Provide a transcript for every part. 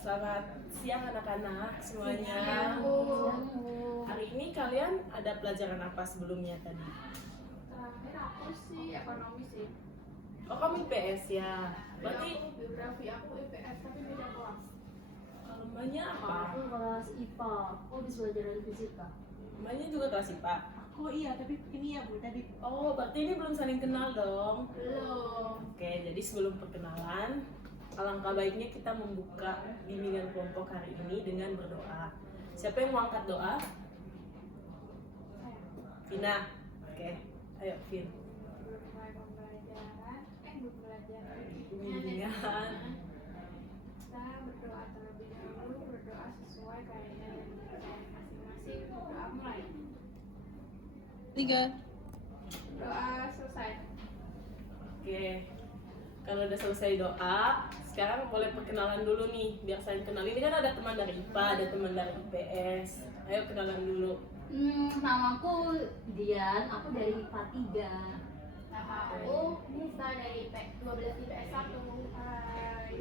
Selamat siang anak-anak semuanya. Siang, Bu. Hari ini kalian ada pelajaran apa sebelumnya tadi? Terakhir aku sih ekonomi sih. Oh, kamu IPS ya? Berarti Aku biografi, aku IPS tapi beda kelas. kalau mbaknya apa? Aku kelas IPA, aku habis belajar dari fisika. Mbaknya juga kelas IPA? Oh iya, tapi ini ya Bu, tadi Oh, berarti ini belum saling kenal dong. Belum. Oke, jadi sebelum perkenalan, alangkah baiknya kita membuka bimbingan kelompok hari ini dengan berdoa. Siapa yang mau angkat doa? Vina. Oke, ayo Vin. Mulai pembelajaran, Bimbingan. kita berdoa terlebih dahulu, berdoa sesuai kaidah dan kepercayaan masing-masing. Berdoa mulai. 3. Doa selesai. Oke, kalau udah selesai doa, sekarang boleh perkenalan dulu nih, biar saling kenal. Ini kan ada teman dari IPA, ada teman dari IPS. Ayo kenalan dulu. Namaku Dian, aku dari IPA 3. Nama aku Nisa dari 12 IPS 1. Hai.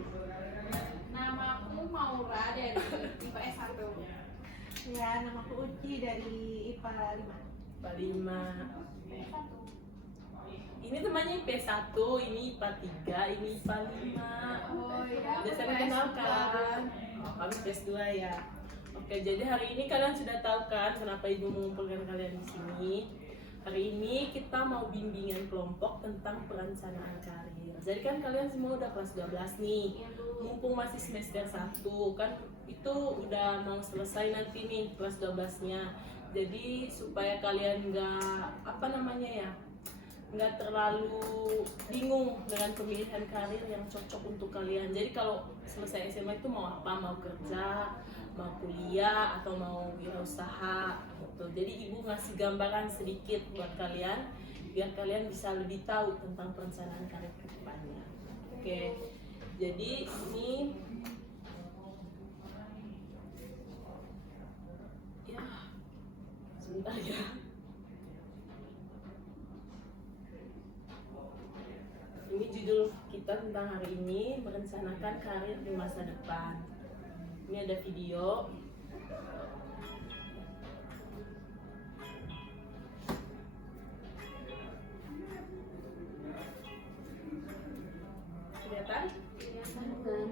Nama aku Maura dari IPS 1. ya namaku Uci dari IPA 5. IPA 5. Ini temannya IPS 1, ini IPA 3, ini IPA 5. Oh iya, Udah saling kenal kan? Oh, kami IPS 2 ya. Oke, jadi hari ini kalian sudah tahu kan kenapa ibu mengumpulkan kalian di sini. Hari ini kita mau bimbingan kelompok tentang perencanaan karir. Jadi kan kalian semua udah kelas 12 nih. Mumpung masih semester 1 kan itu udah mau selesai nanti nih kelas 12-nya. Jadi supaya kalian nggak terlalu bingung dengan pemilihan karir yang cocok untuk kalian. Jadi kalau selesai SMA itu mau apa, mau kerja, mau kuliah, atau mau wirausaha gitu. Jadi ibu ngasih gambaran sedikit buat kalian biar kalian bisa lebih tahu tentang perencanaan karir ke depannya. Oke, jadi ini ya sebentar ya. Ini judul kita tentang hari ini, merencanakan karir di masa depan. Ini ada video. Kelihatan? Dan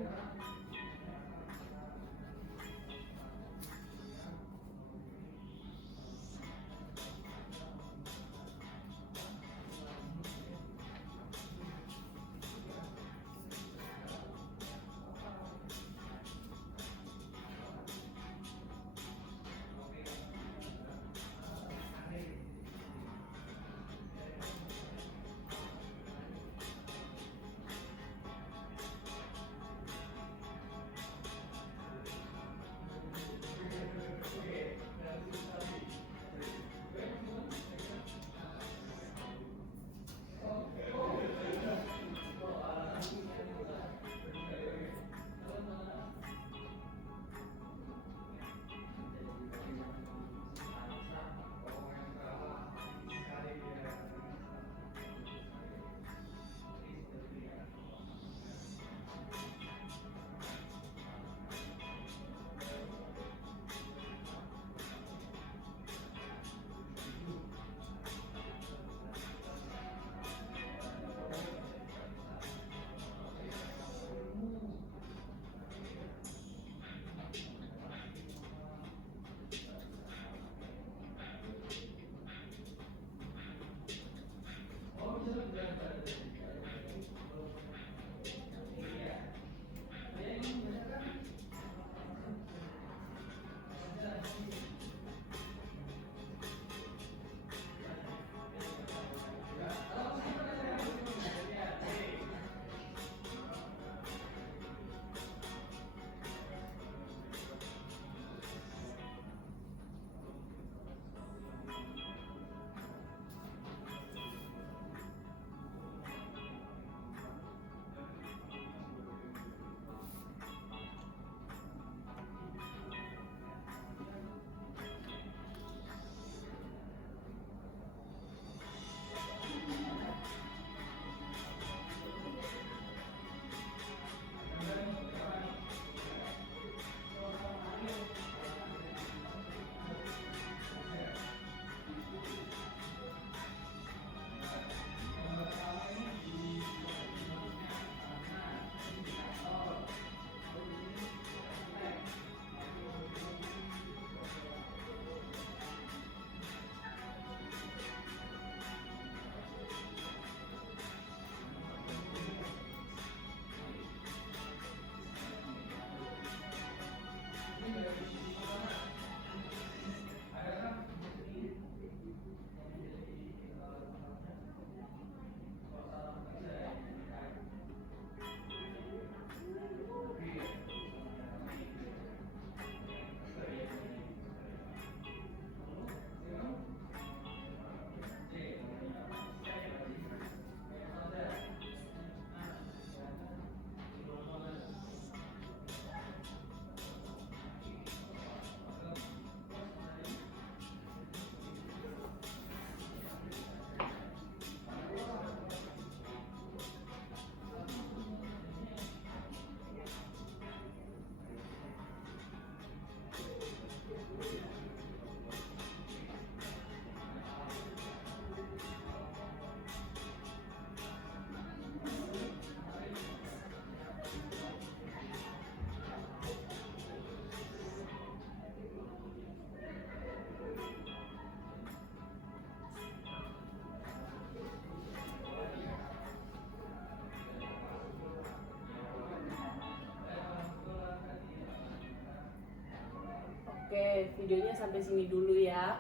Oke, videonya sampai sini dulu ya.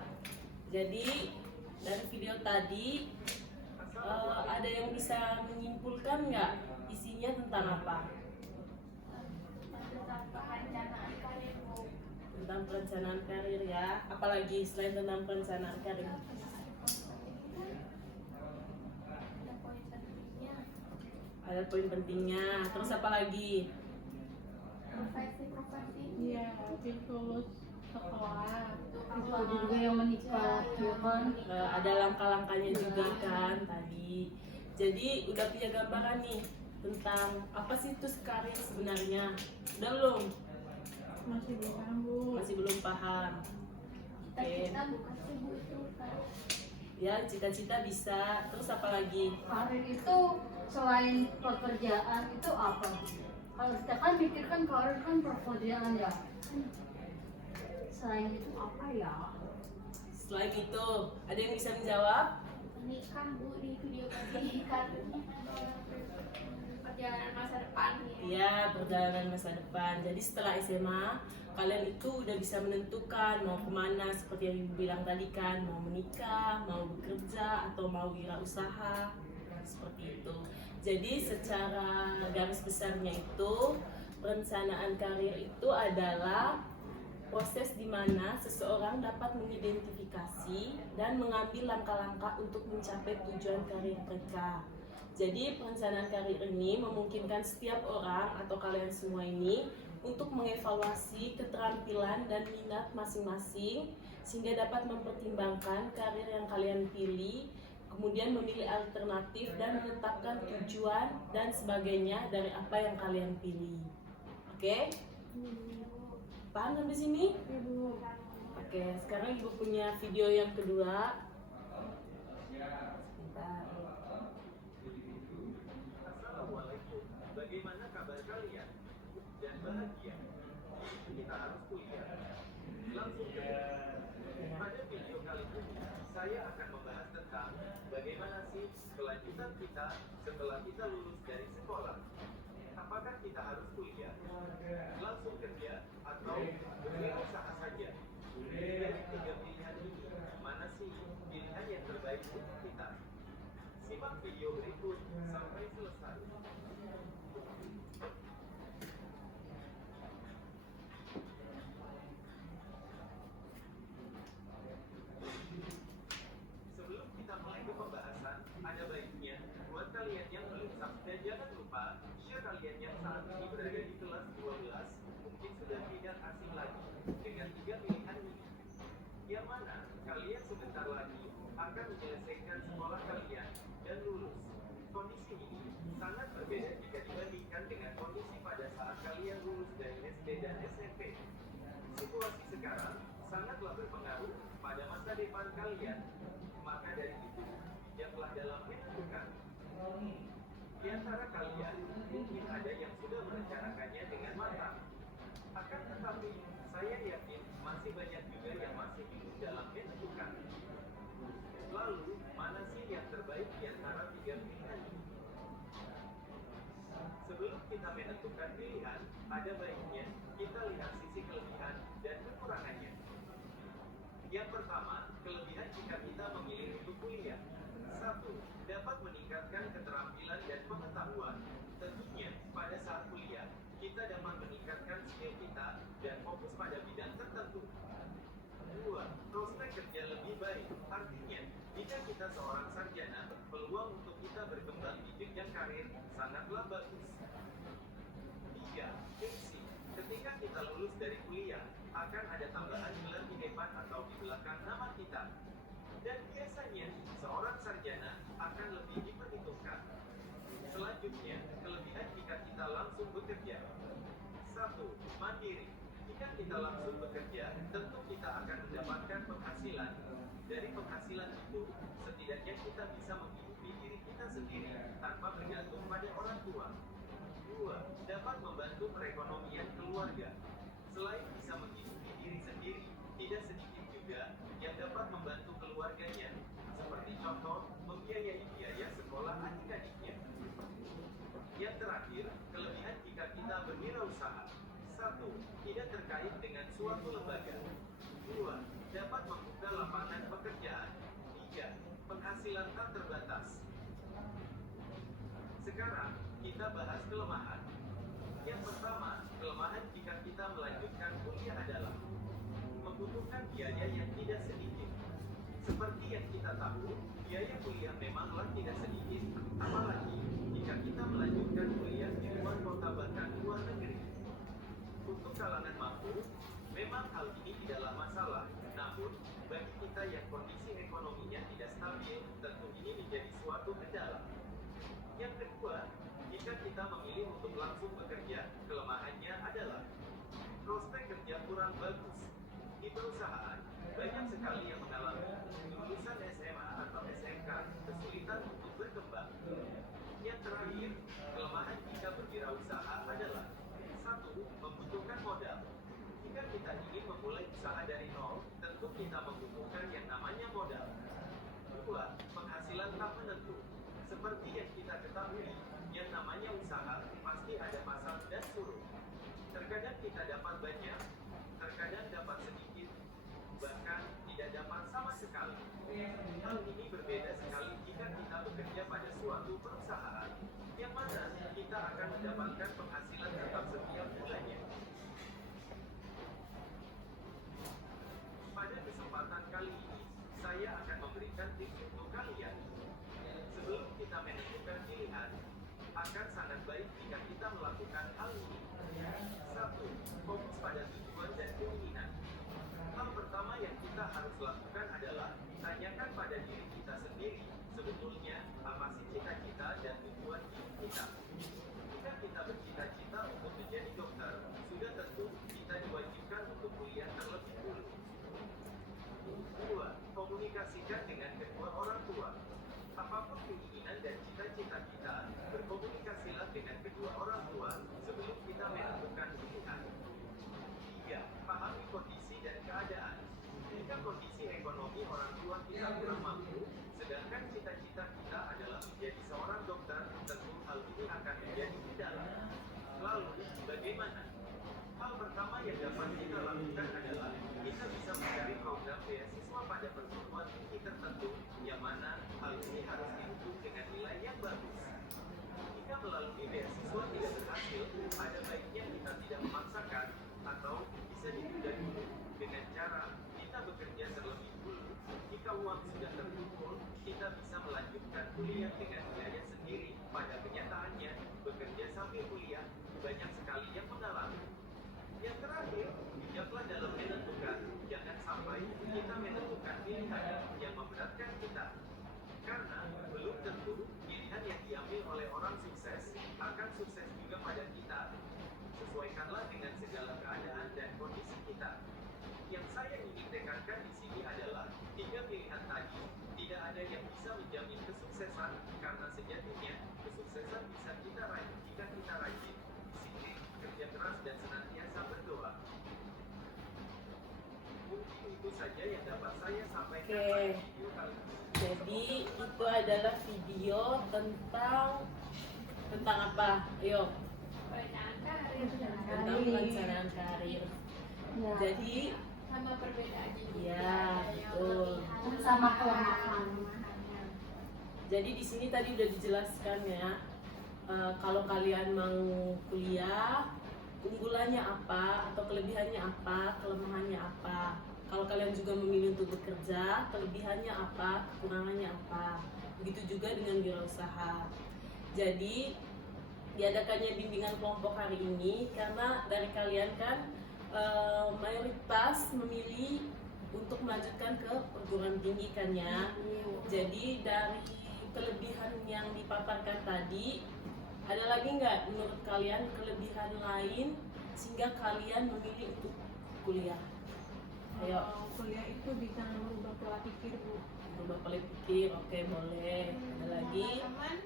Jadi dari video tadi ada yang bisa menyimpulkan nggak isinya tentang apa? Tentang perencanaan karir, Bu. Tentang perencanaan karir ya. Apalagi selain tentang perencanaan karir? Ada poin pentingnya. Ada poin pentingnya. Terus apa lagi? Profesi-profesi. Iya, habis lulus sekolah. Itu ada juga yang menikah, ya kan? Ada langkah-langkahnya juga kan tadi. Jadi udah punya gambaran nih tentang apa sih itu karir sebenarnya? Udah belum? Masih belum, Bu. Masih belum paham. Oke. Cita-cita bukan sih, Bu, itu kan. Ya, cita-cita bisa. Terus apa lagi? Karir itu selain pekerjaan itu apa? Kalau kita kan mikirkan karir kan pekerjaan ya. Selain itu apa ya? Selain itu, ada yang bisa menjawab? Ini kan, Bu, di video tadi kan perjalanan masa depan ya. Iya, perjalanan masa depan. Jadi setelah SMA, kalian itu udah bisa menentukan mau kemana, seperti yang Ibu bilang tadi kan, mau menikah, mau bekerja, atau mau wirausaha, seperti itu. Jadi secara garis besarnya itu, perencanaan karir itu adalah proses di mana seseorang dapat mengidentifikasi dan mengambil langkah-langkah untuk mencapai tujuan karir mereka. Jadi perencanaan karir ini memungkinkan setiap orang atau kalian semua ini untuk mengevaluasi keterampilan dan minat masing-masing sehingga dapat mempertimbangkan karir yang kalian pilih, kemudian memilih alternatif dan menetapkan tujuan dan sebagainya dari apa yang kalian pilih. Oke? Paham sampai sini? Iya, Bu. Oke, sekarang Ibu punya video yang kedua. Sebentar. Assalamualaikum, bagaimana kabar kalian? Dan bahagia? Kita harus kuliah. Langsung ke pada video kali ini, saya akan membahas tentang bagaimana sih kelanjutan kita setelah kita lulus dari sekolah. Apakah kita harus kuliah, langsung kerja, atau berusaha saja? Dari tiga pilihan ini, mana sih pilihan yang terbaik untuk kita? Simak video berikut sampai selesai. Sebelum kita mulai ke pembahasan, ada baiknya buat kalian yang belum subscribe jangan lupa share kalian yang saat ini berada di kelas 12 mungkin sudah tidak asing lagi dengan tiga pilihan ini. Yang mana kalian sebentar lagi akan menyelesaikan sekolah kalian dan lulus. Kondisi ini sangat berbeda jika dibandingkan dengan kondisi pada saat kalian lulus dari SD dan SMP. Situasi sekarang sangatlah berpengaruh pada masa depan kalian. Maka dari itu, bijaklah dalam menentukan. Di antara kalian, mungkin ada yang sudah merencanakannya dengan matang. Akan tetapi, saya yakin masih banyak juga yang masih bingung dalam menentukan. Lalu, mana sih yang terbaik di antara tiga pilihan ini? Sebelum kita menentukan pilihan, ada baiknya kita lihat sisi kelebihan dan kekurangannya. Yang pertama, kelebihan jika kita memilih untuk kuliah. 1. Dapat meningkatkan keterampilan dan pengetahuan. Tentunya, pada saat kuliah, kita dapat meningkatkan skill kita dan fokus pada bidang tertentu. 2. Prospek kerja lebih baik. Artinya, jika kita seorang sarjana, peluang untuk kita berkembang di jenjang karir sangatlah bagus. 3. Gengsi. Ketika kita lulus dari kuliah, akan ada tambahan gelar di depan atau di belakang nama kita. Dan biasanya, seorang sarjana akan lebih diperhitungkan. Selanjutnya, kelebihan jika kita langsung bekerja. 1. Mandiri. Jika kita langsung bekerja, tentu kita akan mendapatkan penghasilan. Dari penghasilan itu, setidaknya kita bisa menghidupi diri kita sendiri tanpa bergantung pada orang tua. 2. Dapat membantu perekonomian keluarga. Selain bisa menghidupi diri sendiri, tidak sedikit juga yang dapat membantu keluarganya, seperti contoh membiayai biaya sekolah adik-adiknya. Yang terakhir, kelebihan jika kita berwirausaha. 1. Tidak terkait dengan suatu lembaga. Kedua, dapat membuka lapangan pekerjaan. Tiga, penghasilan tak terbatas. Sekarang, kita bahas kelemahan. Yang pertama, kelemahan jika kita melanjutkan kuliah adalah membutuhkan biaya yang tidak sedikit. Seperti yang kita tahu, biaya kuliah memanglah tidak sedikit, apalagi jika kita melanjutkan kuliah di luar kota bahkan luar negeri. Untuk kalangan mampu, memang hal ini tidaklah masalah, namun bagi kita yang kondisi ekonominya tidak stabil, tentu ini menjadi suatu kendala. Yang kedua, jika kita memilih untuk langsung bekerja, kelemahannya adalah prospek kerja kurang bagus. Di perusahaan, banyak sekali yang mengalami lulusan SMA atau SMK kesulitan untuk berkembang. Yang terakhir, kelemahan jika berwirausaha adalah satu, membutuhkan modal. Jika kita ingin memulai usaha dari nol, tentu kita membutuhkan yang namanya modal. Dua, penghasilan tak menentu. Seperti yang kita ketahui, yang namanya usaha pasti ada pasang dan surut. Terkadang kita dapat banyak, terkadang dapat sedikit, bahkan tidak dapat sama sekali. Hal ini berbeda sekali jika kita bekerja pada suatu perusahaan, yang mana kita akan mendapatkan penghasilan tetap setiap bulannya. Pada kesempatan kali ini, saya akan memberikan tips untuk kalian. Sebelum kita menentukan pilihan, akan sangat baik jika kita melakukan hal ini. Satu, fokus pada tujuan dan keinginan. Hal pertama yang kita harus lakukan adalah tanyakan pada diri kita sendiri, sebetulnya apa sih cita-cita dan tujuan hidup kita. Jika kita bercita-cita untuk menjadi dokter, sudah tentu kita diwajibkan untuk kuliah terlebih dulu. Dua, komunikasikan dengan kedua orang tua. Apapun keinginan dan cita-cita kita, berkomunikasilah dengan kedua orang tua sebelum kita menentukan pilihan. Tiga, pahami kondisi dan keadaan. Jika kondisi ekonomi orang tua kita kurang mampu, sedangkan cita-cita kita adalah menjadi seorang dokter, tentu hal ini akan menjadi kendala. Lalu, bagaimana? Hal pertama yang dapat kita lakukan adalah kita bisa mencari program beasiswa pada perguruan tinggi tertentu, yang mana hal ini harus didukung dengan nilai yang bagus. Jika melalui beasiswa tidak berhasil, ada baiknya kita tidak memaksakan, atau bisa ditunda dulu dengan cara kita bekerja terlebih dulu. Jika uang sudah terkumpul, kita bisa melanjutkan kuliah dengan biaya sendiri. Pada kenyataannya, bekerja sambil kuliah banyak sekali yang mengalami. Yang terakhir, bijaklah dalam menentukan. Jangan sampai kita menentukan pilihan yang memberatkan kita. Karena belum tentu pilihan yang diambil oleh orang sukses akan sukses juga pada kita. Sesuaikanlah dengan segala keadaan dan kondisi kita. Yang saya ingin tekankan di sini adalah tiga pilihan tadi tidak ada yang bisa menjamin kesuksesan, karena sejatinya kesuksesan bisa kita raih jika kita rajin, disiplin, kerja keras dan senantiasa berdoa. Mungkin itu saja yang dapat saya sampaikan pada video kali ini. Jadi itu adalah video tentang apa? Ayo, Perencanaan karir tentang perencanaan karir. Ya. Jadi sama perbedaan juga. ya, Ada yang betul. kelebihan, Sama ada kelemahan. kelemahannya. Jadi di sini tadi udah dijelaskan ya, kalau kalian mau kuliah, keunggulannya apa, atau kelebihannya apa, kelemahannya apa. Kalau kalian juga memilih untuk bekerja, kelebihannya apa, kekurangannya apa. Begitu juga dengan wirausaha. Jadi diadakannya bimbingan kelompok hari ini karena dari kalian kan mayoritas memilih untuk melanjutkan ke perguruan tinggi kan ya. Jadi dari kelebihan yang dipaparkan tadi, ada lagi nggak menurut kalian kelebihan lain sehingga kalian memilih untuk kuliah? Ayo, Kuliah itu bisa merubah pola pikir, Bu. berubah pola pikir, oke boleh. Ada lagi, Teman,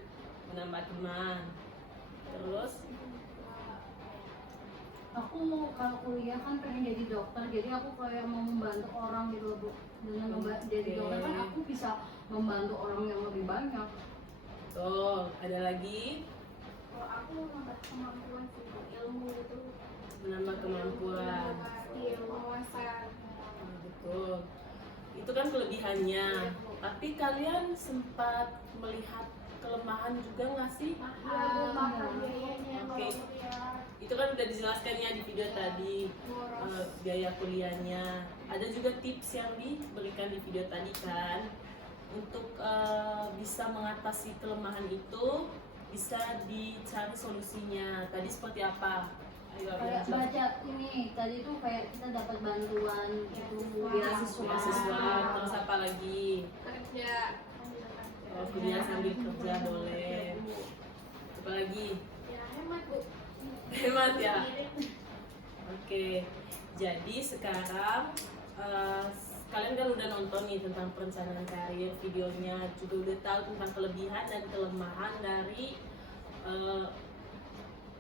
menambah teman. Terus, Aku kalau kuliah kan pengen jadi dokter, jadi aku kayak mau membantu orang gitu loh, Bu. Dengan jadi dokter kan aku bisa membantu orang yang lebih banyak. tuh, ada lagi kalau aku nambah kemampuan sih, ilmu gitu. menambah kemampuan. Iya, wawasan. Betul. Betul. Itu kan kelebihannya. Tapi kalian sempat melihat kelemahan juga nggak sih? Iya Bu, mahal biayanya Oke. kalau kuliah. Itu kan udah dijelaskan ya di video tadi, biaya kuliahnya. Ada juga tips yang diberikan di video tadi kan, untuk bisa mengatasi kelemahan itu bisa dicari solusinya. Tadi seperti apa? Ayo, Kayak Ayo, baca ini tadi tuh kayak kita dapat bantuan gitu Beasiswa. beasiswa. Terus apa lagi? Kerja. Oh, kuliah sambil kerja boleh. Apa lagi? Ya hemat Bu. Hemat ya. Oke, jadi sekarang kalian kan udah nonton nih tentang perencanaan karir, videonya juga udah tahu tentang kelebihan dan kelemahan dari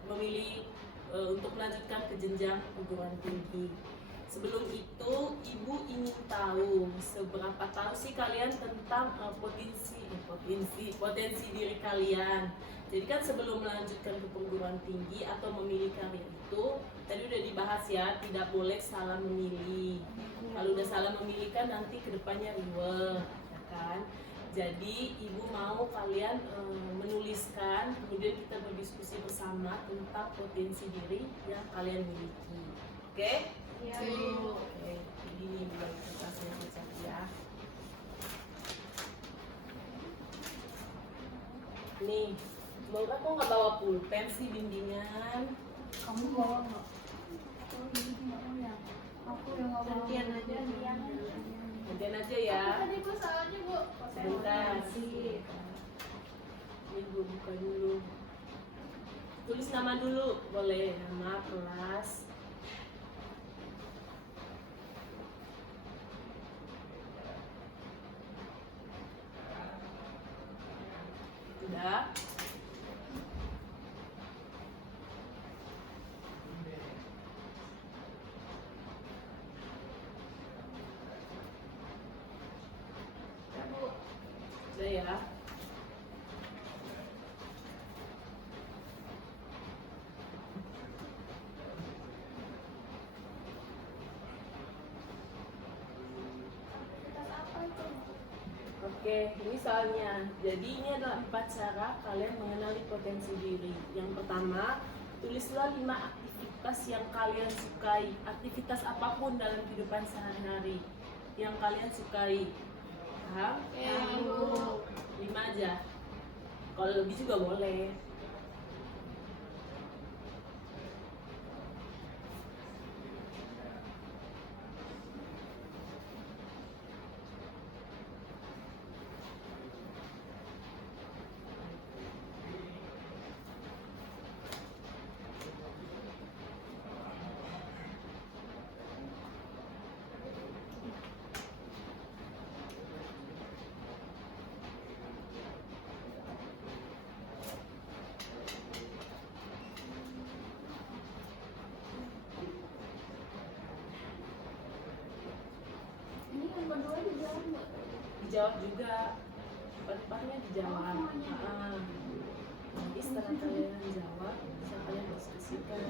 memilih untuk melanjutkan ke jenjang perguruan tinggi. Sebelum itu, Ibu ingin tahu seberapa tahu sih kalian tentang potensi diri kalian. Jadi kan sebelum melanjutkan ke perguruan tinggi atau memilih karir itu, tadi udah dibahas ya, tidak boleh salah memilih. Kalau udah salah memilih kan nanti kedepannya riweh, ya kan? Jadi Ibu mau kalian menuliskan, kemudian kita berdiskusi bersama tentang potensi diri yang kalian miliki. Oke? Iya Oke, Bu. ini buat kertasnya dicat ya. Nih, Maura kok nggak bawa pulpen sih bimbingan? kamu bawa nggak? Oh, jadi gimana ya? Aku yang nggak bawa. Gantian aja. Gantian aja ya. Tadi Bu soalnya Bu. Sebentar. Ini gue buka dulu. Tulis nama dulu, boleh. Nama, kelas. Udah. Ya Bu. Udah ya. Kertas apa itu? Oke, ini soalnya. Jadi ini adalah 4 cara kalian mengenali potensi diri. Yang pertama, tulislah 5 aktivitas yang kalian sukai. Aktivitas apapun dalam kehidupan sehari-hari yang kalian sukai. Paham? Ya Bu. 5 aja. Kalau lebih juga boleh. Ini yang kedua dijawab nggak? Dijawab juga. Empat-empatnya dijawab. Nanti setelah kalian jawab, bisa kalian diskusikan.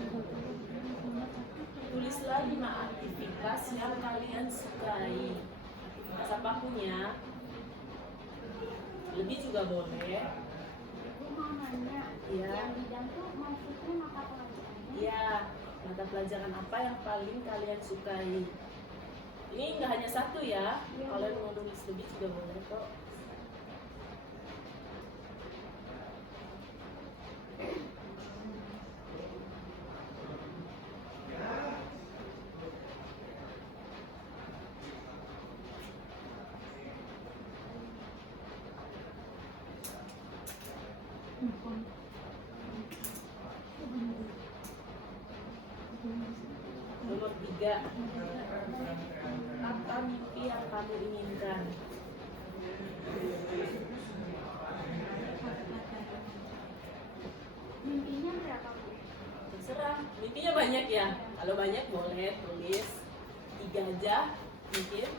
Tulislah 5 aktivitas yang kalian sukai. Aktivitas apapun ya. Lebih juga boleh. Aku mau nanya. Iya. Yang bidang tuh maksudnya mata pelajaran. Iya, mata pelajaran apa yang paling kalian sukai? Ini nggak hanya satu ya. Kalian mau nulis lebih juga boleh kok. Nomor 3, apa mimpi yang kamu inginkan? Mimpinya berapa Bu? Terserah, mimpinya banyak ya. Kalau banyak boleh tulis 3 aja mungkin.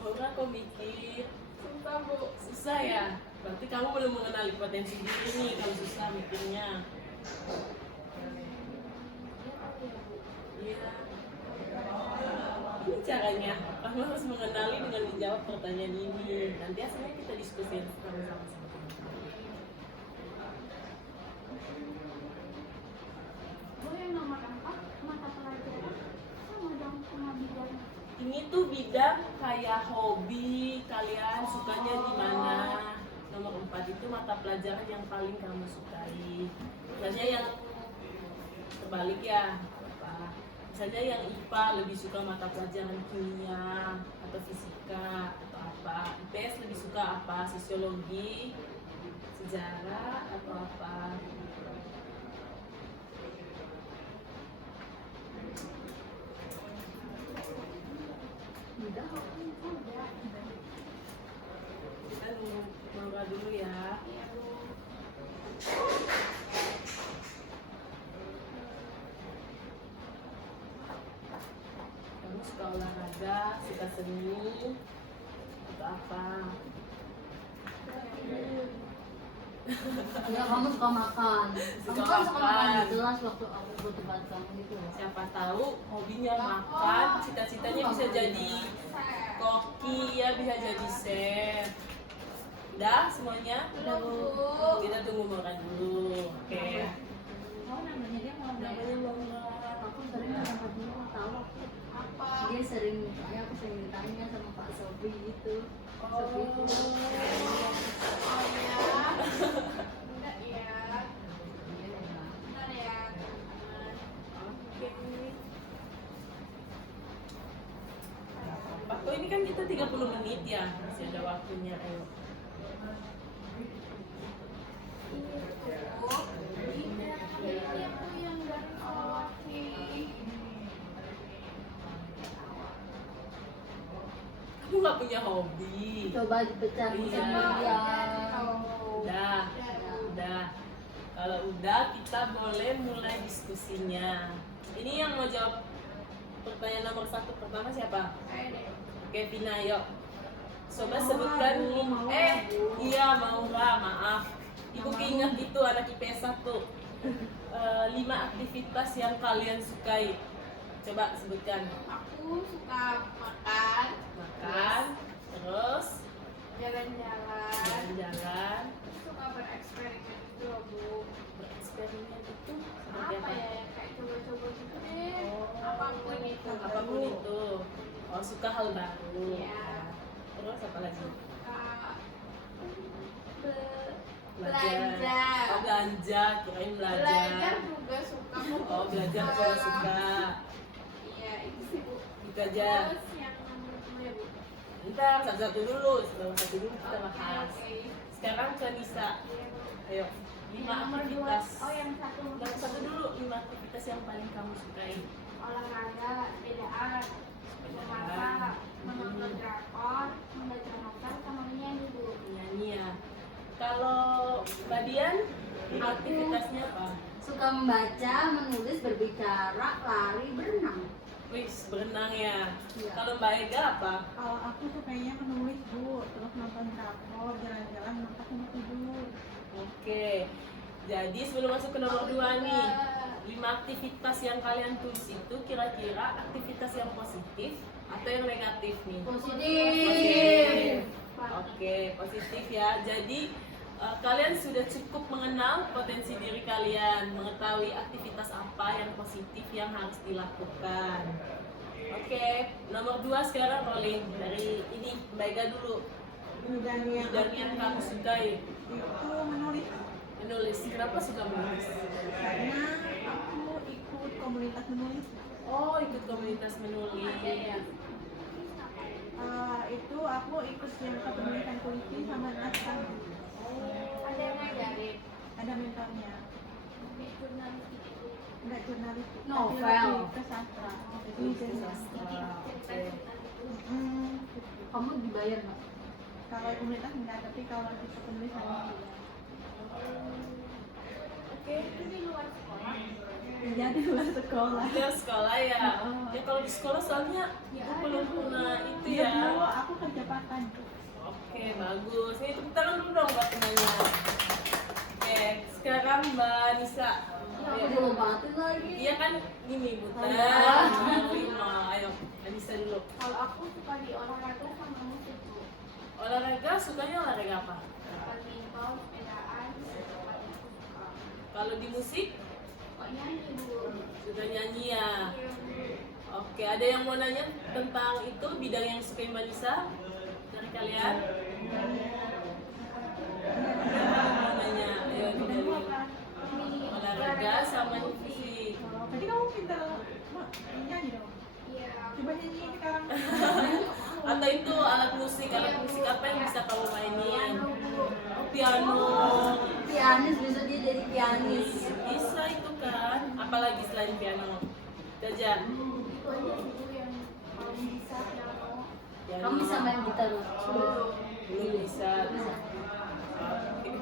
Maura kok mikir? susah bu. Susah ya? Berarti kamu belum mengenali potensi diri nih kalau susah mikirnya. Iya. Ini caranya, kamu harus mengenali dengan menjawab pertanyaan ini. Nanti hasilnya kita diskusi sama-sama. Bu yang nomor 4 mata pelajaran sama dong sama bidang. Ini tuh bidang kayak hobi kalian sukanya di mana. Nomor 4 itu mata pelajaran yang paling kamu sukai. Misalnya yang terbalik ya, apa? Misalnya yang IPA lebih suka mata pelajaran kimia atau fisika atau apa. IPS lebih suka apa? Sosiologi, sejarah atau apa? Udah kok. Kita nunggu Maura dulu ya. Iya bu. Kamu suka olahraga, suka seni, atau apa? Ya kamu suka makan. Suka Kamu kan suka makan makan. di kelas waktu aku ke tempat kamu gitu. Siapa tahu hobinya makan, cita-citanya bisa jadi koki ya, bisa jadi chef. Udah semuanya? Belum bu. Kita tunggu Maura dulu. Oke. Oh namanya dia mau Namanya Maura. aku sering berangkat dulu tahu. Apa? Dia sering, ya aku sering ditanya sama Pak Sofi gitu. Sofi itu. Oh ya. Enggak ya. Bentar ya. Oke. Pak, ini kan kita 30 menit ya, masih ada waktunya. Ayo. Kamu nggak punya hobi. Coba dipecah Iya. sama dia. Udah, udah. Kalau udah, kita boleh mulai diskusinya. Ini yang mau jawab pertanyaan nomor 1 pertama siapa? Oke, Vina, yuk. Coba sebutkan. Iya, Maura, maaf. Ibu keinget itu anak IPS 1. 5 aktivitas yang kalian sukai. Coba sebutkan. Aku suka makan, Makan, terus jalan-jalan, jalan-jalan. suka bereksperimen gitu loh bu. Bereksperimen itu seperti Apa apa? ya, yang kayak coba-coba gitu deh. Oh. Apapun itu. Apapun itu. Oh, suka hal baru. Iya. Terus apa lagi? Suka Belajar. belajar. Oh, belanja, kirain Belajar belajar. juga suka. Oh, belajar juga suka. Iya, itu sih bu. Itu aja. Terus yang nomor 2 ya bu. Bentar, satu-satu dulu. Sebelum satu dulu kita Oke, bahas. oke. Sekarang ke Nisa. Iya, Bu. Ayo. 5 Yang nomor 2. aktivitas. Oh, yang satu. Yang satu dulu, 5 aktivitas yang paling kamu sukai. Olahraga, sepedaan, memasak, menonton drakor, membaca novel, sama menyanyi bu. Nyanyi ya. Kalau Mbak Dian, aktivitasnya apa? Suka membaca, menulis, berbicara, lari, berenang. Wis, berenang ya. Iya. Kalau Mbak Ega apa? Kalau aku sukanya menulis bu, terus nonton drakor, jalan-jalan, makan sama tidur. Oke. Jadi sebelum masuk ke nomor 2 nih, 5 aktivitas yang kalian tulis itu kira-kira aktivitas yang positif atau yang negatif nih? Positif. Oke, positif ya. Jadi kalian sudah cukup mengenal potensi diri kalian, mengetahui aktivitas apa yang positif yang harus dilakukan. Oke, nomor 2 sekarang rolling dari ini Mbak Ega dulu. Bidang yang kamu sukai, itu menulis menulis. Kenapa suka menulis? karena aku ikut komunitas menulis. Oh, ikut komunitas menulis. Itu aku ikut yang kepenulisan puisi sama naskah. Ada yang ngajarin. Ada mentornya. Di jurnalistik itu. Enggak jurnalistik, tapi Novel. lebih ke sastra. Itu sastra. Oke. Kamu dibayar nggak? Kalau komunitas enggak, tapi kalau di kepenulisan Oke, itu di luar sekolah. iya di luar sekolah. Dia sekolah ya. Ya kalau di sekolah soalnya Ya, aku belum pernah itu Iya ya. dulu aku kerja part-time. Oke, bagus. Ini tepuk tangan dulu dong buat temannya. Oke, sekarang Mbak Nisa. Aku dilompatin lagi. Iya kan gini buta. Ayo, Mbak Nisa dulu. Kalau aku suka di olahraga sama musik Bu. Olahraga sukanya olahraga apa? Badminton, sepedaan, semuanya aku suka. Kalau di musik Kok nyanyi Bu? suka nyanyi ya. Iya Bu. Oke, ada yang mau nanya tentang itu bidang yang suka Mbak Nisa dari kalian? Mau nanya, ayo dari olahraga sama musik. Tadi kamu pintar nyanyi dong. Iya. Coba nyanyi sekarang. Atau itu alat musik apa yang bisa kamu mainin? Piano Bu. Oh, piano. Pianis, bisa dia jadi pianis. Bisa itu kan. Apalagi selain piano? Jajan. Itu aja sih Bu yang paling bisa piano. Kamu bisa main gitar loh. Belum bisa.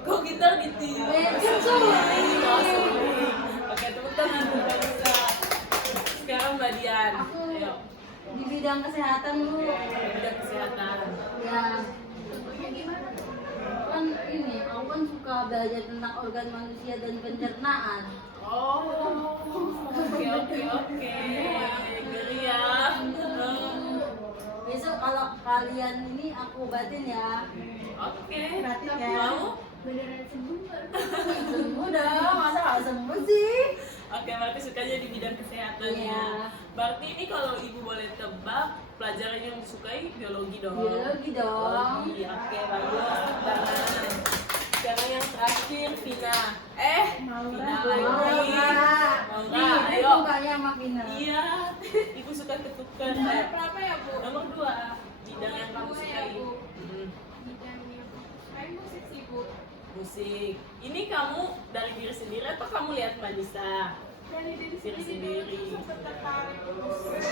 Kok gitar di TV? Kan sulit. Oke, tepuk tangan Mbak Nisa. Sekarang Mbak Dian. Ayo, Di bidang kesehatan lu. bidang kesehatan. Ya, Contohnya gimana? kan ini, aku kan suka belajar tentang organ manusia dan pencernaan. Oh, oke. Ngeri ya. Besok kalau kalian ini aku obatin ya. Oke. Berarti ya. Mau? Beneran sembuh nggak? Sembuh dah, masa gak sembuh sih? Oke, berarti sukanya di bidang kesehatan Iya. ya. Berarti ini kalau ibu boleh tebak, pelajaran yang disukai biologi dong. Biologi dong. Biologi, oke bagus. Tangan. Sekarang yang terakhir, Vina. Vina lagi. Mau Nih, nggak? Ayo. mukanya sama Vina. Iya, ibu suka ketukar. Nomor berapa ya Bu? Nomor 2, bidang yang kamu Dua ya, sukai. Bu. Hmm, Bidang yang aku sukai musik sih Bu. musik. Ini kamu dari diri sendiri atau kamu lihat Mbak Nisa? Dari diri Diri sendiri. dulu tuh sempat tertarik musik,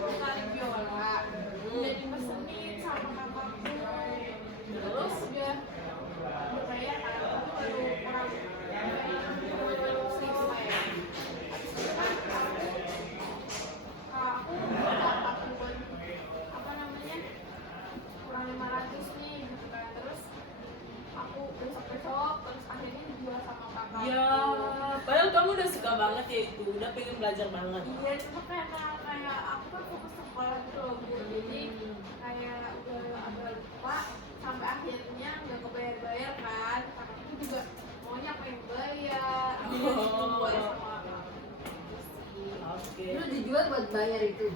tertarik biola. Udah dipesenin sama kakakku. Terus udah berbayar kan, aku baru orang musik saya. Habis itu kan aku dapat buat apa namanya kurang 500 nih gitu kan. Terus aku besok terus akhirnya dijual sama kakak. Ya, padahal kamu udah suka banget ya itu, udah pengen belajar banget. Iya, cuma kayak aku kan fokus sekolah gitu loh Bu. Jadi kayak udah agak lupa sampai akhirnya nggak kebayar-bayar kan. Kakak itu juga maunya apa yang bayar. Akhirnya dijual sama terus sih. Oke. Lu dijual buat bayar itu.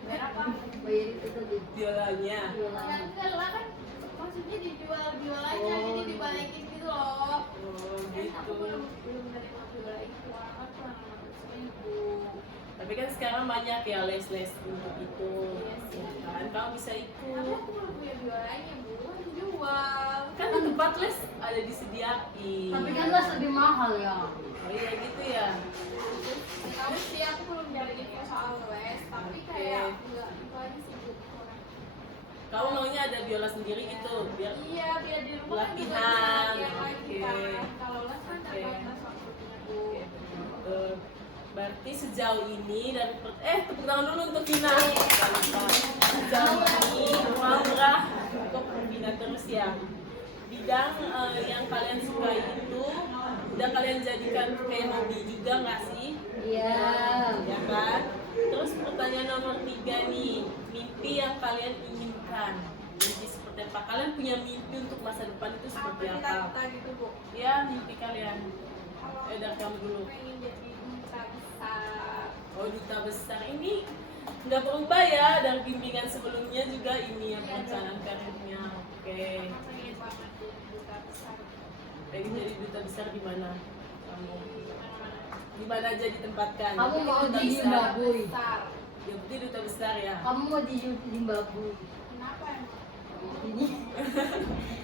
Bayar apa? Bayar itu tadi. Biolanya. Ya enggak lah kan maksudnya dijual aja, jadi dibalikin gitu loh. Oh, Kan aku gitu. belum menerima biola itu, kan kurang 500.000. Tapi kan sekarang banyak ya les-les untuk itu. Iya sih. Ya kan, kamu bisa Tapi ikut. aku belum punya biolanya Bu, kan dijual. Kan di tempat les ada disediain. Tapi kan les lebih mahal ya. Oh iya gitu ya. Tahu sih aku belum nyari info soal les, tapi kayak enggak itu aja sih Bu. Kamu maunya ada biola sendiri gitu, biar Iya, biar di rumah kan juga Latihan. bisa latihan lagi Oke. kan. Kalau les kan Oke. terbatas waktunya Bu. berarti sejauh ini dari tepuk tangan dulu untuk Vina. Jangan lupa. Sejauh ini Maura untuk Vina terus ya. Bidang yang kalian sukai itu udah kalian jadikan kayak hobi juga nggak sih? Iya. Ya kan? Terus pertanyaan nomor 3 nih, mimpi yang kalian inginkan. Mimpi seperti apa? Kalian punya mimpi untuk masa depan itu Apa seperti apa? cita-cita gitu Bu? Ya, mimpi kalian. Kalau Dari kamu dulu. pengen jadi duta besar. Oh, duta besar ini nggak berubah ya dari bimbingan sebelumnya juga ini yang perencanaan karirnya. Oke. Pengen banget jadi duta besar. Pengen jadi duta besar di mana? Kamu di mana aja ditempatkan? Kamu Yang mau penting duta di besar. Zimbabwe. Besar. Yang penting duta besar ya. Kamu mau di Zimbabwe. Kenapa emang? Ini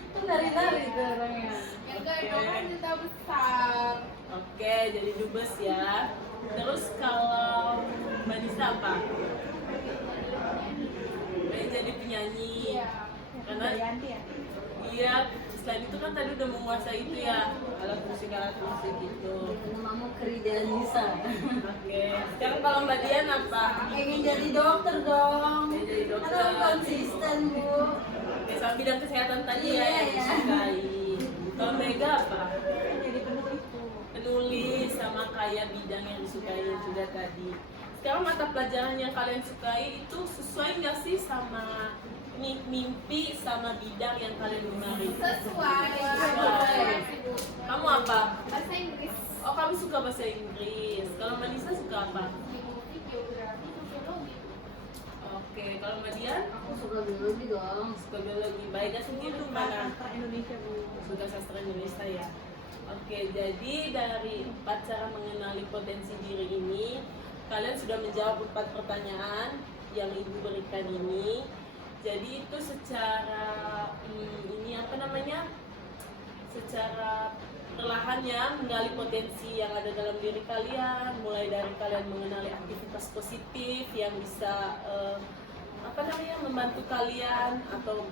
itu nari-nari tuh orangnya. Ya enggak, itu kan duta besar. Oke, jadi dubes ya. Terus kalau Mbak Nisa apa? Pengen jadi penyanyi. Iya. Karena Ganti ya. iya, selain itu kan tadi udah menguasai itu ya alat musik itu. Namamu Krida Nisa. Oke, sekarang kalau Mbak Dian apa? Pengen jadi dokter dong. Pengen jadi dokter. Kan konsisten Bu. Oke, sama bidang kesehatan tadi ya Iya, yang iya. disukai. Kalau Mega apa? Jadi penulis Bu. Penulis sama kayak bidang yang disukai juga tadi. Sekarang mata pelajaran yang kalian sukai itu sesuai nggak sih sama mimpi sama bidang yang kalian gemari? Sesuai. Bu. Kamu apa? Bahasa Inggris. Oh, kamu suka bahasa Inggris. Kalau Manisa suka apa? Geografi, geografi, sosiologi. Oke, kalau Mbak Dian Aku suka biologi dong. suka biologi. Baiknya sendiri Suka mana? sastra Indonesia Bu. Suka sastra Indonesia ya. Oke, jadi dari 4 cara mengenali potensi diri ini, kalian sudah menjawab 4 pertanyaan yang Ibu berikan ini. Jadi itu secara ini apa namanya? Secara perlahan ya menggali potensi yang ada dalam diri kalian, mulai dari kalian mengenali aktivitas positif yang bisa apa namanya membantu kalian atau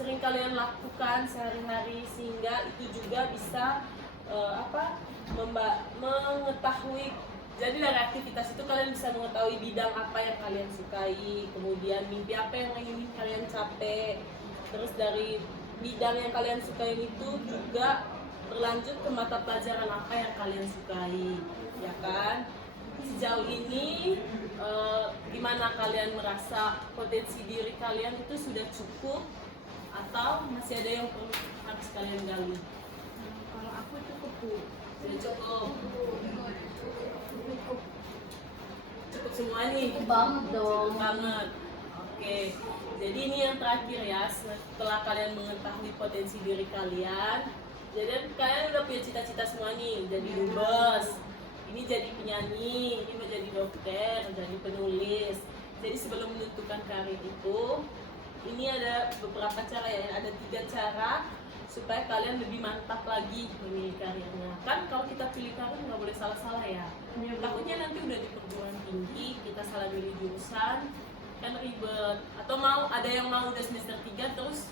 sering kalian lakukan sehari-hari, sehingga itu juga bisa mengetahui. Jadi dari aktivitas itu kalian bisa mengetahui bidang apa yang kalian sukai, kemudian mimpi apa yang ingin kalian capai. Terus dari bidang yang kalian sukai itu juga berlanjut ke mata pelajaran apa yang kalian sukai, ya kan? Sejauh ini gimana kalian merasa potensi diri kalian itu sudah cukup atau masih ada yang perlu harus kalian gali? Kalau aku cukup Bu. Sudah cukup. Cukup semua nih. Cukup banget dong. Cukup banget. Oke. Jadi ini yang terakhir ya, setelah kalian mengetahui potensi diri kalian, jadi kalian udah punya cita-cita semua nih, jadi dubes, ini jadi penyanyi, ini mau jadi dokter, jadi penulis. Jadi sebelum menentukan karir itu, ini ada beberapa cara ya, ada 3 cara supaya kalian lebih mantap lagi memilih karirnya. Kan kalau kita pilih karir nggak boleh salah-salah ya. Takutnya nanti udah di perguruan tinggi kita salah pilih jurusan, kan ribet. Atau ada yang mau udah semester 3 terus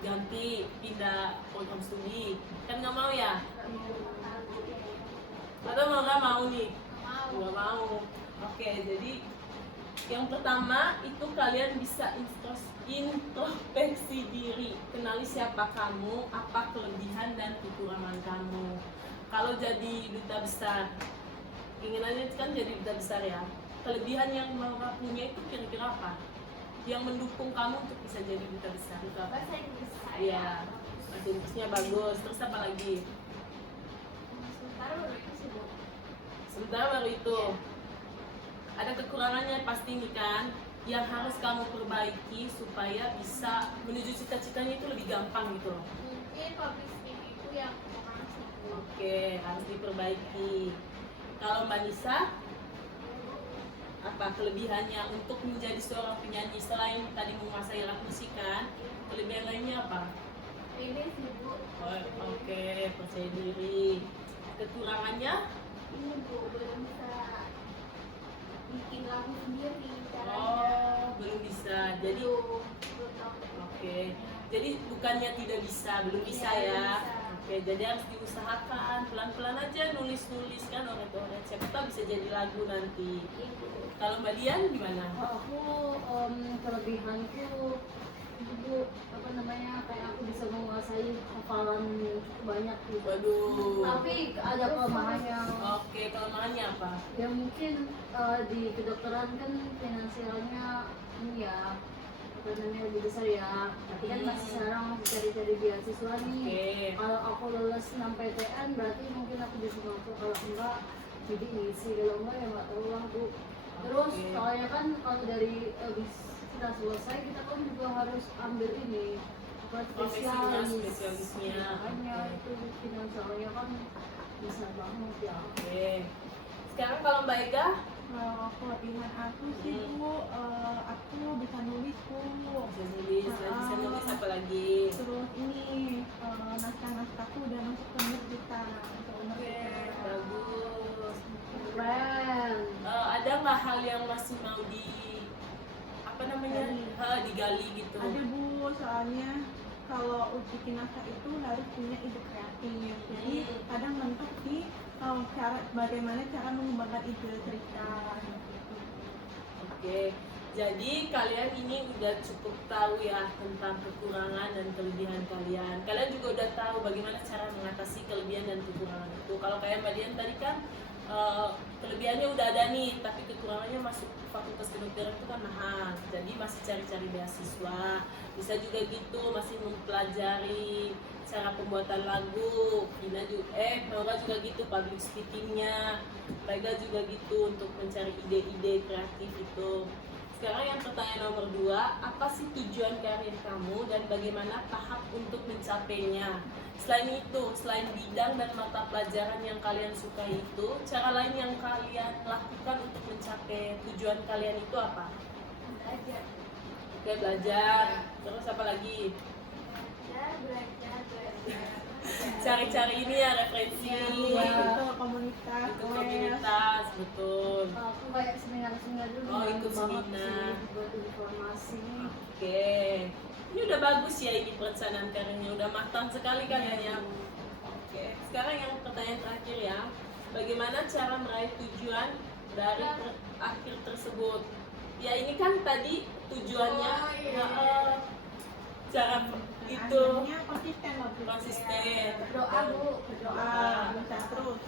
ganti pindah program studi, kan nggak mau ya? Atau nggak mau nih? Nggak mau. Oke, jadi yang pertama itu kalian bisa introspeksi diri, kenali siapa kamu, apa kelebihan dan kekurangan kamu. Kalau jadi duta besar, keinginannya kan jadi duta besar ya. Kelebihan yang Laura punya itu kira-kira apa? Yang mendukung kamu untuk bisa jadi duta besar itu apa? Bahasa Inggris saya. Iya, bahasa Inggrisnya bagus. Terus apa lagi? Sementara baru itu sih Bu. Sementara baru itu. Ada kekurangannya pasti nih kan, yang harus kamu perbaiki supaya bisa menuju cita-citanya itu lebih gampang gitu loh. Mungkin public speaking itu yang kurang sih Bu. Oke, harus diperbaiki. Kalau Mbak Nisa, apa kelebihannya untuk menjadi seorang penyanyi selain tadi menguasai alat musik kan? Kelebihan lainnya apa? Ini sih Bu. Oke, percaya diri. Kekurangannya? Ini Bu belum bisa bikin lagu sendiri caranya. Oh, belum bisa. Jadi belum tahu. oke, jadi bukannya tidak bisa, belum bisa Iya, belum ya. bisa. Oke, jadi harus diusahakan pelan-pelan aja, nulis-nulis kan oret-oret. Siapa tahu bisa jadi lagu nanti. Kalau Mbak Dian gimana? Kalau aku kelebihanku itu Bu, apa namanya, kayak aku bisa menguasai hafalan cukup banyak gitu. Waduh. Tapi ada kelemahannya. Oke, kelemahannya apa? Ya mungkin di kedokteran kan finansialnya ini ya, apa namanya, lebih besar ya. Tapi kan masih sekarang masih cari-cari beasiswa nih. Oke. Kalau aku lulus 6 PTN berarti mungkin aku bisa masuk, kalau enggak jadi ngisi, kalau enggak ya nggak tahu lah Bu. Terus Oke. soalnya kan kalau dari kita selesai kita kan juga harus ambil ini apa, Spesialisnya. makanya itu finansialnya kan bisa banget ya. Oke. Sekarang kalau Mbak Ega? Kalau kelebihan aku sih Bu, aku bisa nulis Bu. Bisa nulis, bisa nulis apa lagi? Terus ini naskah-naskahku udah masuk ke Nurjita. Oke, bagus. Keren. Ada nggak hal yang masih mau apa namanya digali gitu? Ada Bu, soalnya kalau bikin naskah itu harus punya ide kreatif. Jadi kadang mentok di bagaimana cara mengembangkan ide cerita. Gitu. Oke, Jadi kalian ini udah cukup tahu ya tentang kekurangan dan kelebihan kalian. Kalian juga udah tahu bagaimana cara mengatasi kelebihan dan kekurangan itu. Kalau kayak Mbak Dian tadi kan kelebihannya udah ada nih, tapi kekurangannya masuk fakultas kedokteran itu kan mahal. Jadi masih cari-cari beasiswa. Bisa juga gitu, masih mempelajari cara pembuatan lagu. Nora juga gitu, public speakingnya. Lega juga gitu untuk mencari ide-ide kreatif itu. Sekarang yang pertanyaan nomor 2, apa sih tujuan karir kamu dan bagaimana tahap untuk mencapainya? Selain itu, selain bidang dan mata pelajaran yang kalian suka itu, cara lain yang kalian lakukan untuk mencapai tujuan kalian itu apa? Belajar. Oke, belajar. Terus apa lagi? Belajar. Cari-cari ini ya referensi. Itu komunitas, Itu komunitas, betul. Aku kayak seminar-seminar dulu. Oh, ikut banget seminar. sih buat informasi. Oke, ini udah bagus ya ini perencanaan karirnya, udah matang sekali kalian ya. Oke, sekarang yang pertanyaan terakhir ya, bagaimana cara meraih tujuan dari akhir tersebut? Ya ini kan tadi tujuannya, Oh, iya. cara itu akhirnya konsisten loh. konsisten. Berdoa dulu, berdoa. Berusaha terus.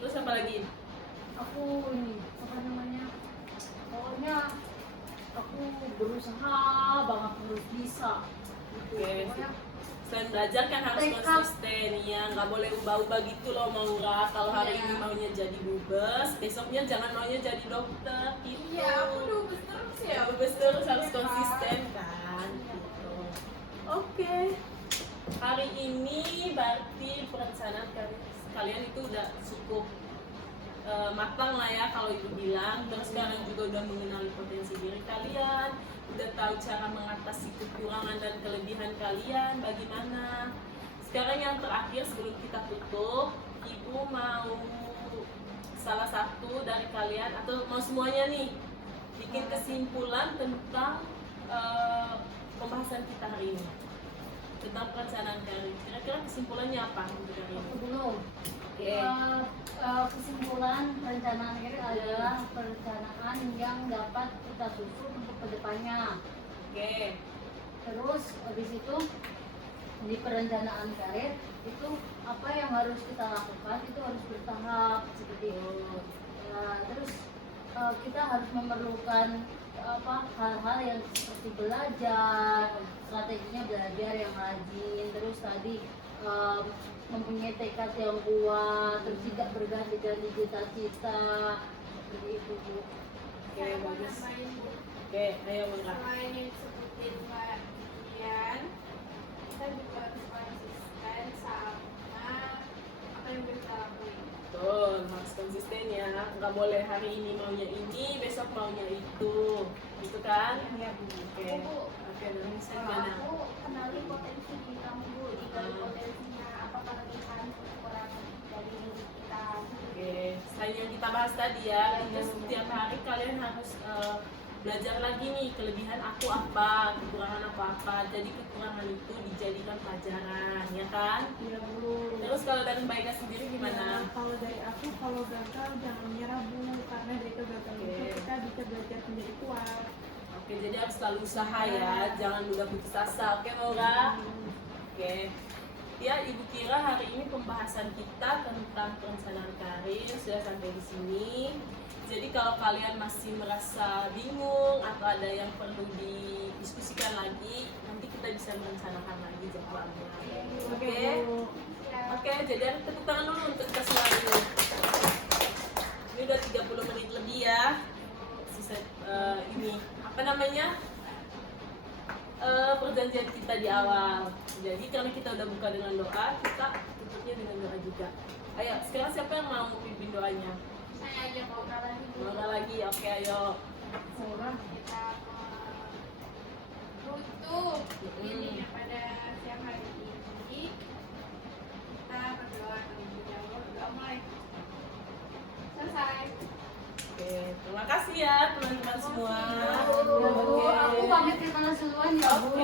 Terus apa lagi? Aku ini apa namanya? Pokoknya aku berusaha banget harus bisa. Gitu. Oke. Pokoknya Selain belajar kan harus Tekad. konsisten ya, nggak boleh ubah-ubah gitu loh Maura. Kalau hari Iya. ini maunya jadi dubes, besoknya jangan maunya jadi dokter gitu. Iya, aku dubes terus ya. Dubes terus harus Iya kan? konsisten kan gitu. Oke, hari ini berarti perencanaan kalian itu udah cukup matang lah ya kalau ibu bilang. Terus sekarang juga udah mengenali potensi diri kalian, udah tahu cara mengatasi kekurangan dan kelebihan kalian bagaimana. Sekarang yang terakhir sebelum kita tutup, ibu mau salah satu dari kalian atau mau semuanya nih bikin kesimpulan tentang pembahasan kita hari ini tentang perencanaan karir. Kira-kira kesimpulannya apa untuk hari ini? aku dulu. Oke. Kesimpulan perencanaan karir adalah perencanaan yang dapat kita susun untuk kedepannya. Oke. Terus habis itu di perencanaan karir itu apa yang harus kita lakukan itu harus bertahap seperti itu. Terus kita harus memerlukan hal-hal yang seperti belajar, strateginya belajar yang rajin, terus tadi mempunyai tekad yang kuat, terus tidak berganti-ganti cita-cita, seperti itu Bu. Oke, Saya mau bagus. nambahin, Bu. Oke, ayo Mira. Selain yang disebutin Mbak Dian, kita juga harus konsisten sama apa yang udah kita lakuin. Betul, harus konsisten ya. Nggak boleh hari ini maunya ini, besok maunya itu. Gitu kan? Iya, Bu. Oke. Bu, Oke, dan bisa kalau gimana? aku kenali potensi diri kamu, Bu, digali potensinya apa kelebihan kekurangan dari diri kita. Oke, selain yang kita bahas tadi ya, itu setiap hari kalian harus belajar lagi nih kelebihan aku apa, kekurangan aku apa. Jadi kekurangan itu dijadikan pelajaran, ya kan? Iya, Bu. Terus kalau dari Mbak Ika sendiri gimana? Kalau dari aku, kalau gagal jangan menyerah Bu, karena dari kegagalan itu Oke. kita bisa belajar menjadi kuat. Oke, jadi harus selalu usaha ya, jangan mudah putus asa. Oke, Maura? Oke. Ya, Ibu kira hari ini pembahasan kita tentang perencanaan karir sudah sampai di sini. Jadi kalau kalian masih merasa bingung atau ada yang perlu didiskusikan lagi, nanti kita bisa merencanakan lagi jadwalnya. Oke. Bu. Oke, jadi ada tepuk tangan dulu untuk kita semua ini. Ini udah 30 menit lebih ya. Sisa ini apa namanya? Perjanjian kita di awal. Jadi karena kita udah buka dengan doa, kita tutupnya dengan doa juga. Ayo, sekarang siapa yang mau pimpin doanya? Saya aja mau lagi, Bu. Doa lagi, oke ayo. Semoga Kita menutup ini pada siang hari ini. Kita berdoa terlebih dahulu. Doa mulai. Selesai. Oke, terima kasih ya teman-teman semua. aku pamit terima kasih duluan ya Bu. Oke.